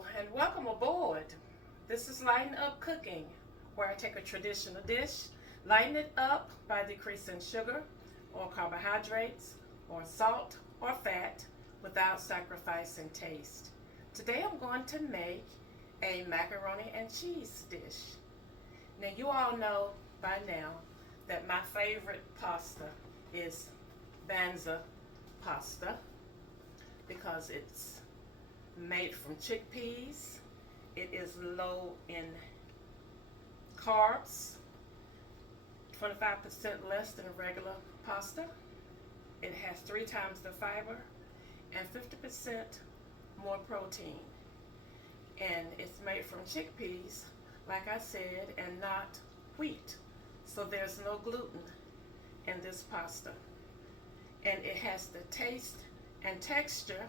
Hello and welcome aboard. This is Lighten Up Cooking, where I take a traditional dish, lighten it up by decreasing sugar or carbohydrates or salt or fat without sacrificing taste. Today I'm going to make a macaroni and cheese dish. Now you all know by now that my favorite pasta is Banza pasta because it's made from chickpeas. It is low in carbs, 25% less than regular pasta. It has 3 times the fiber and 50% more protein. And it's made from chickpeas, like I said, and not wheat. So there's no gluten in this pasta. And it has the taste and texture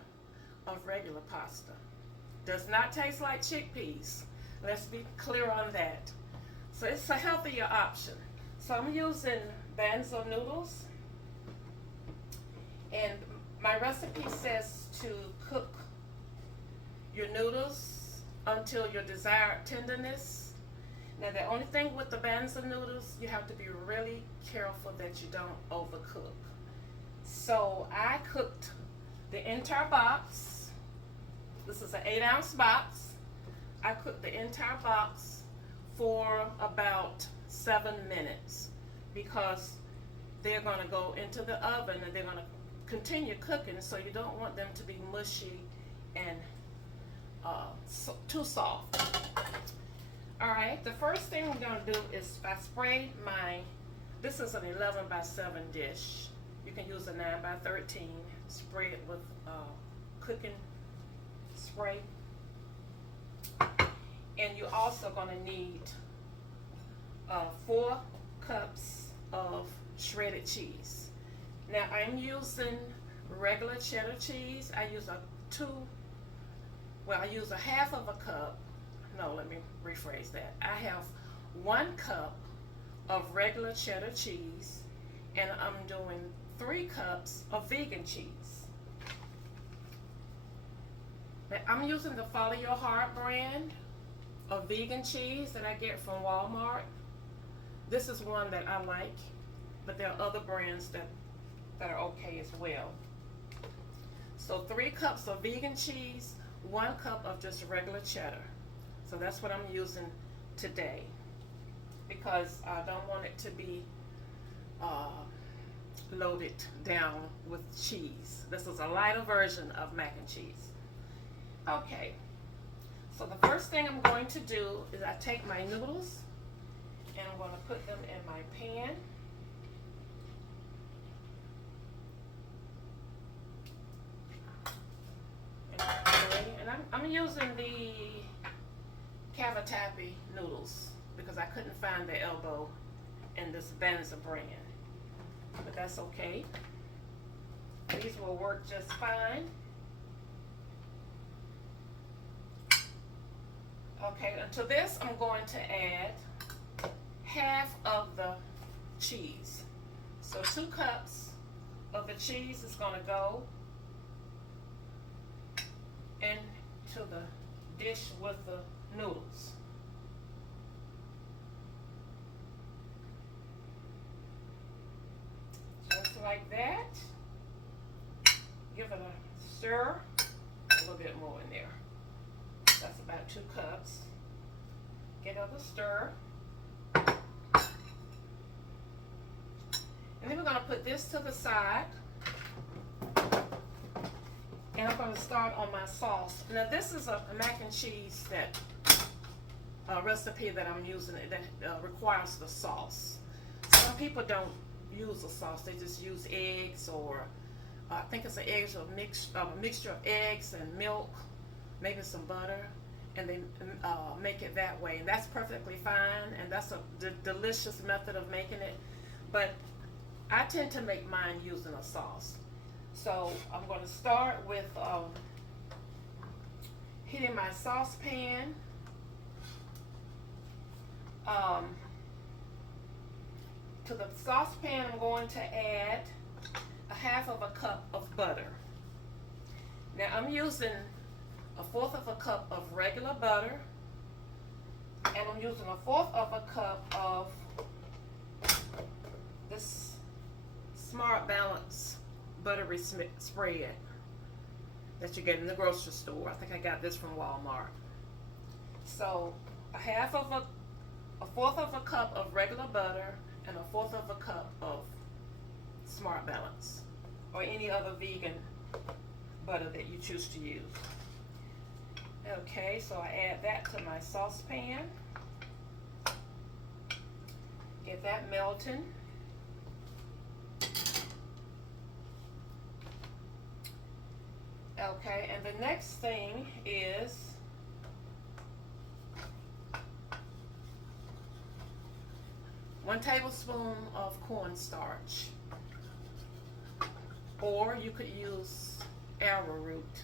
of regular pasta. Does not taste like chickpeas. Let's be clear on that. So it's a healthier option. So I'm using Banza noodles. And my recipe says to cook your noodles until your desired tenderness. Now the only thing with the Banza noodles, you have to be really careful that you don't overcook. So I cooked the entire box. This is an 8-ounce box. I cooked the entire box for about 7 minutes because they're going to go into the oven and they're going to continue cooking, so you don't want them to be mushy and too soft. Alright, the first thing we're going to do is I sprayed this is an 11 by 7 dish. You can use a 9 by 13. Spray it with cooking spray. And you're also going to need 4 cups of shredded cheese. Now I'm using regular cheddar cheese. I use I use a half of a cup. No, let me rephrase that. I have 1 cup of regular cheddar cheese, and I'm doing 3 cups of vegan cheese. Now, I'm using the Follow Your Heart brand of vegan cheese that I get from Walmart. This is one that I like, but there are other brands that are okay as well. So 3 cups of vegan cheese, 1 cup of just regular cheddar. So that's what I'm using today because I don't want it to be loaded down with cheese. This is a lighter version of mac and cheese. Okay, so the first thing I'm going to do is I take my noodles and I'm going to put them in my pan. And I'm using the cavatappi noodles because I couldn't find the elbow in this Banza brand. But that's okay. These will work just fine. Okay, to this I'm going to add half of the cheese. So 2 cups of the cheese is going to go into the dish with the noodles. Just like that. Give it a stir. A little bit more in there. That's about 2 cups. Get another stir. And then we're going to put this to the side. And I'm going to start on my sauce. Now this is a mac and cheese recipe that I'm using that requires the sauce. Some people don't use a sauce. They just use eggs, or I think it's a mixture of eggs and milk, maybe some butter, and they make it that way. And that's perfectly fine, and that's a delicious method of making it. But I tend to make mine using a sauce. So I'm going to start with heating my saucepan. To the saucepan, I'm going to add a half of a cup of butter. Now I'm using 1/4 of a cup of regular butter, and I'm using 1/4 of a cup of this Smart Balance buttery spread that you get in the grocery store. I think I got this from Walmart. So a 1/4 of a cup of regular butter and 1/4 of a cup of Smart Balance or any other vegan butter that you choose to use. Okay, so I add that to my saucepan. Get that melting. Okay, and the next thing is one tablespoon of cornstarch, or you could use arrowroot.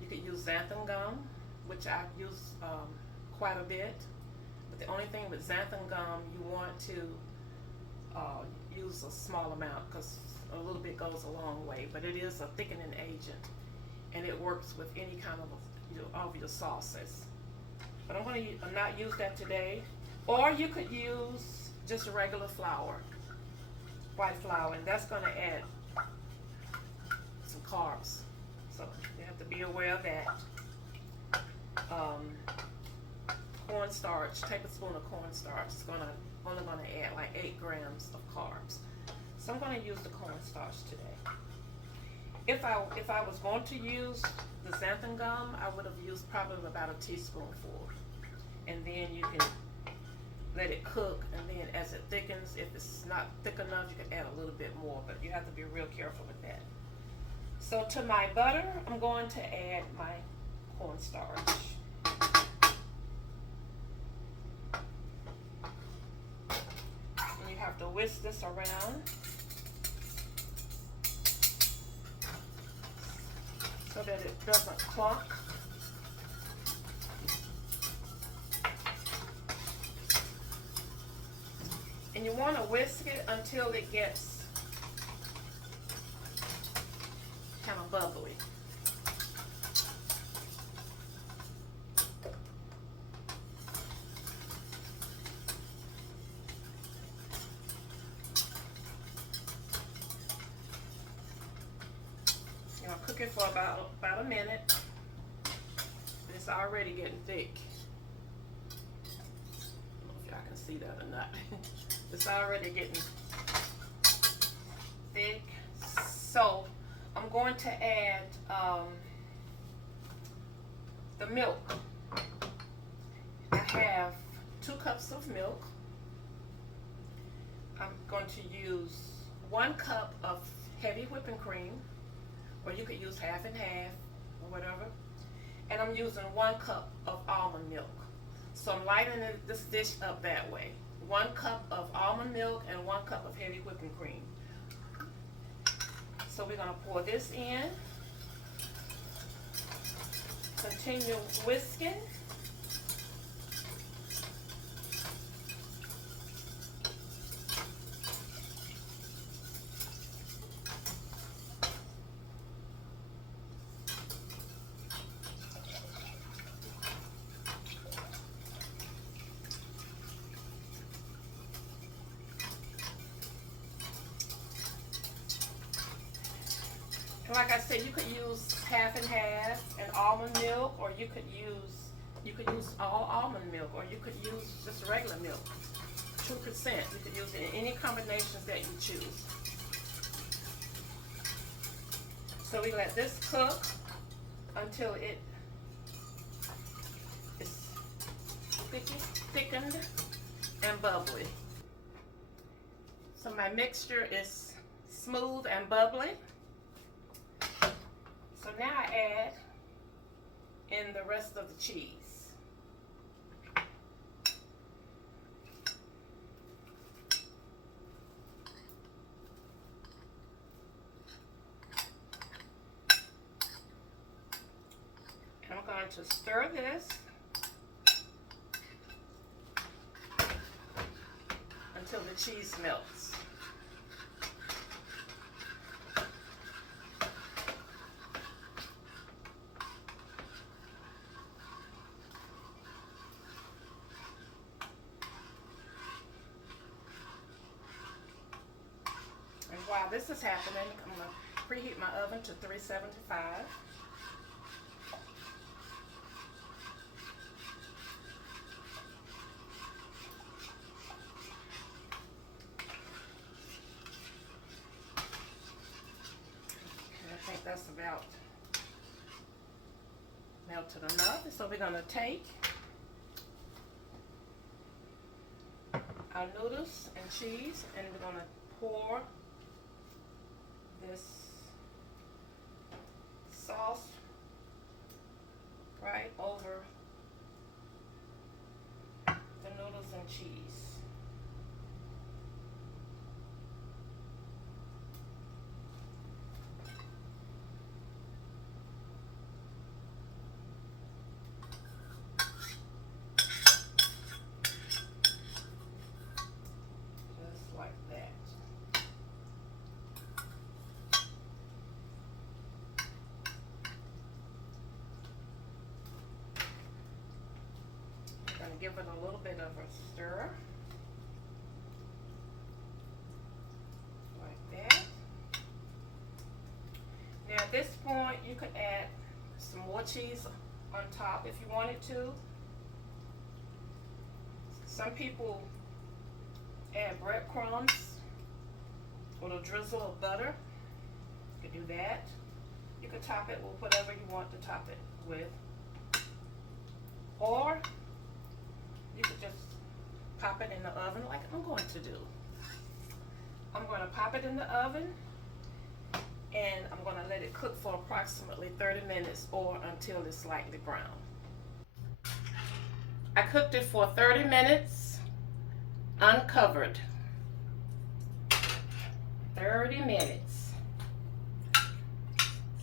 You could use xanthan gum, which I use quite a bit. But the only thing with xanthan gum, you want to use a small amount because a little bit goes a long way. But it is a thickening agent, and it works with any kind of all of your sauces. But I'm going to not use that today. Or you could use just regular flour, white flour, and that's going to add some carbs. So you have to be aware of that. Cornstarch, tablespoon of cornstarch is only going to add like 8 grams of carbs. So I'm going to use the cornstarch today. If I was going to use the xanthan gum, I would have used probably about a teaspoonful, and then you can let it cook, and then as it thickens, if it's not thick enough, you can add a little bit more, but you have to be real careful with that. So to my butter, I'm going to add my cornstarch. And you have to whisk this around so that it doesn't clump. And you want to whisk it until it gets kind of bubbly. You know, cook it for about a minute. It's already getting thick. I don't know if y'all can see that or not. It's already getting thick. So I'm going to add the milk. I have 2 cups of milk. I'm going to use 1 cup of heavy whipping cream, or you could use half and half or whatever. And I'm using 1 cup of almond milk. So I'm lightening this dish up that way. 1 cup of almond milk and 1 cup of heavy whipping cream. So we're going to pour this in. Continue whisking. Like I said, you could use half and half and almond milk, or you could use all almond milk, or you could use just regular milk, 2%. You could use it in any combinations that you choose. So we let this cook until it is thickened and bubbly. So my mixture is smooth and bubbly. So now I add in the rest of the cheese. And I'm going to stir this until the cheese melts. this is happening, I'm going to preheat my oven to 375. And I think that's about melted enough. So we're going to take our noodles and cheese, and we're going to pour this sauce right over the noodles and cheese. Just like that. I'm going to give it a little bit of a stir. Like that. Now at this point you could add some more cheese on top if you wanted to. Some people add breadcrumbs with a drizzle of butter. You could do that. You could top it with whatever you want to top it with. Or you could just pop it in the oven like I'm going to do. I'm going to pop it in the oven and I'm going to let it cook for approximately 30 minutes or until it's slightly brown. I cooked it for 30 minutes uncovered. 30 minutes.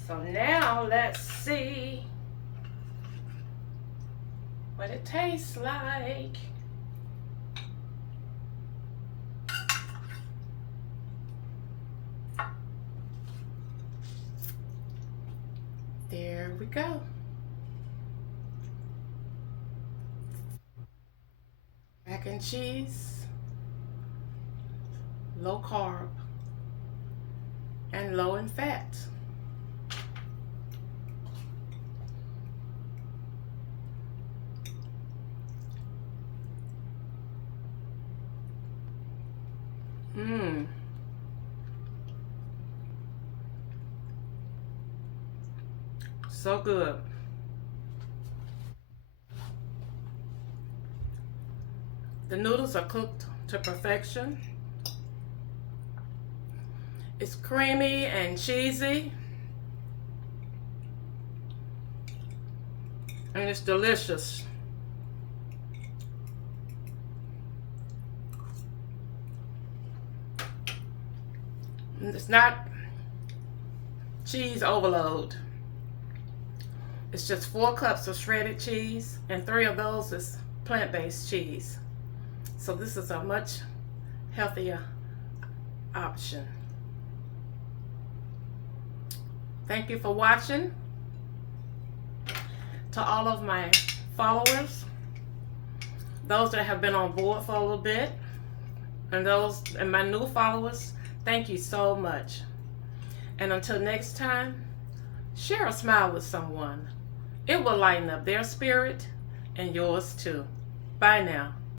So now let's see what it tastes like. There we go. Mac and cheese, low carb and low in fat. So good. The noodles are cooked to perfection. It's creamy and cheesy. And it's delicious. It's not cheese overload. It's just 4 cups of shredded cheese, and 3 of those is plant-based cheese. So this is a much healthier option. Thank you for watching. To all of my followers, those that have been on board for a little bit, and those and my new followers, thank you so much. And until next time, share a smile with someone. It will lighten up their spirit and yours too. Bye now.